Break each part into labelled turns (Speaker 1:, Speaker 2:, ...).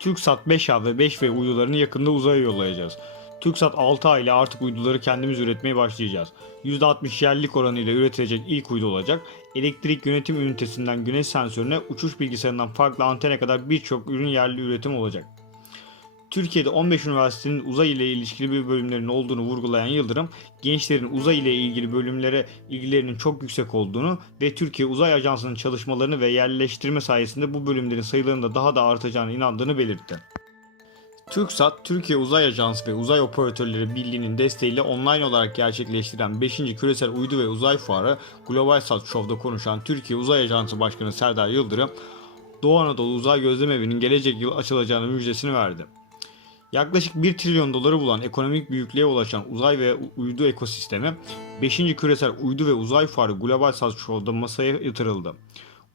Speaker 1: TürkSat 5A ve 5V uydularını yakında uzaya yollayacağız. TürkSat 6A ile artık uyduları kendimiz üretmeye başlayacağız. %60 yerlilik oranıyla üretilecek ilk uydu olacak. Elektrik yönetim ünitesinden güneş sensörüne, uçuş bilgisayarından farklı antene kadar birçok ürün yerli üretim olacak. Türkiye'de 15 üniversitenin uzay ile ilişkili bir bölümlerinin olduğunu vurgulayan Yıldırım, gençlerin uzay ile ilgili bölümlere ilgilerinin çok yüksek olduğunu ve Türkiye Uzay Ajansı'nın çalışmalarını ve yerleştirme sayesinde bu bölümlerin sayılarının da daha da artacağına inandığını belirtti. TürkSat, Türkiye Uzay Ajansı ve Uzay Operatörleri Birliği'nin desteğiyle online olarak gerçekleştiren 5. Küresel Uydu ve Uzay Fuarı Global Sat Show'da konuşan Türkiye Uzay Ajansı Başkanı Serdar Yıldırım, Doğu Anadolu Uzay Gözlem Evi'nin gelecek yıl açılacağını müjdesini verdi. Yaklaşık 1 trilyon doları bulan ekonomik büyüklüğe ulaşan uzay ve uydu ekosistemi 5. Küresel Uydu ve Uzay Fuarı Global Sat Show'da masaya yatırıldı.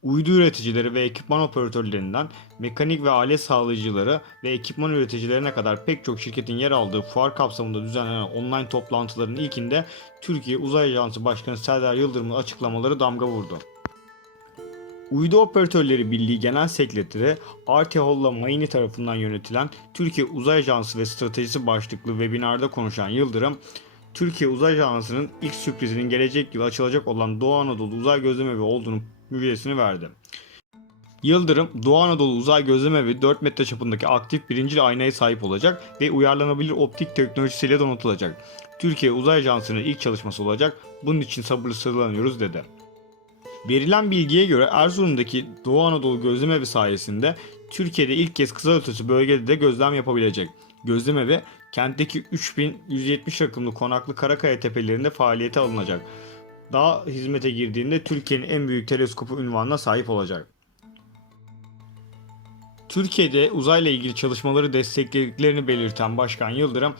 Speaker 1: Uydu üreticileri ve ekipman operatörlerinden mekanik ve alet sağlayıcıları ve ekipman üreticilerine kadar pek çok şirketin yer aldığı fuar kapsamında düzenlenen online toplantıların ilkinde Türkiye Uzay Ajansı Başkanı Serdar Yıldırım'ın açıklamaları damga vurdu. Uydu Operatörleri Birliği Genel Sekreteri Arteholla Mayini tarafından yönetilen Türkiye Uzay Ajansı ve Stratejisi başlıklı webinarda konuşan Yıldırım, Türkiye Uzay Ajansı'nın ilk sürprizinin gelecek yıl açılacak olan Doğu Anadolu Uzay Gözlem Evi olduğunu müjdesini verdi. Yıldırım, Doğu Anadolu Uzay Gözlem Evi 4 metre çapındaki aktif birincil aynaya sahip olacak ve uyarlanabilir optik teknolojisiyle donatılacak. Türkiye Uzay Ajansı'nın ilk çalışması olacak, bunun için sabırsızlanıyoruz dedi. Verilen bilgiye göre Erzurum'daki Doğu Anadolu Gözlem Evi sayesinde Türkiye'de ilk kez kısaötesi bölgede de gözlem yapabilecek. Gözlem evi kentteki 3170 rakımlı konaklı Karakaya tepelerinde faaliyete alınacak. Daha hizmete girdiğinde Türkiye'nin en büyük teleskopu ünvanına sahip olacak. Türkiye'de uzayla ilgili çalışmaları desteklediklerini belirten Başkan Yıldırım,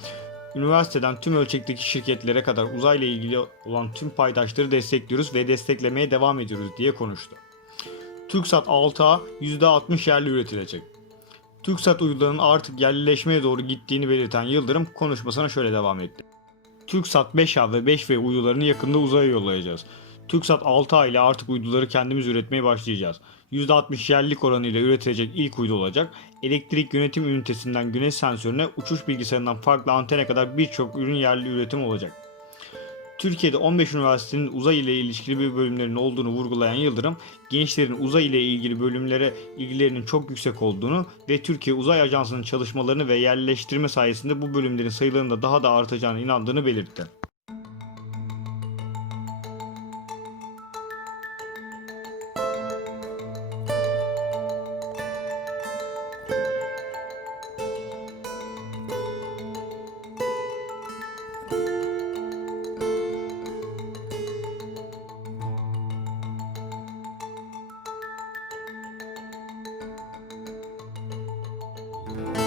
Speaker 1: üniversiteden tüm ölçekteki şirketlere kadar uzayla ilgili olan tüm paydaşları destekliyoruz ve desteklemeye devam ediyoruz diye konuştu. TürkSat 6A %60 yerli üretilecek. TürkSat uydularının artık yerlileşmeye doğru gittiğini belirten Yıldırım konuşmasına şöyle devam etti. TürkSat 5A ve 5V uydularını yakında uzaya yollayacağız. TürkSat 6A ile artık uyduları kendimiz üretmeye başlayacağız. %60 yerlilik oranıyla üretilecek ilk uydu olacak. Elektrik yönetim ünitesinden güneş sensörüne, uçuş bilgisayarından farklı antene kadar birçok ürün yerli üretim olacak. Türkiye'de 15 üniversitenin uzay ile ilişkili bir bölümlerinin olduğunu vurgulayan Yıldırım, gençlerin uzay ile ilgili bölümlere ilgilerinin çok yüksek olduğunu ve Türkiye Uzay Ajansı'nın çalışmalarını ve yerleştirme sayesinde bu bölümlerin sayılarının da daha da artacağına inandığını belirtti. Thank you.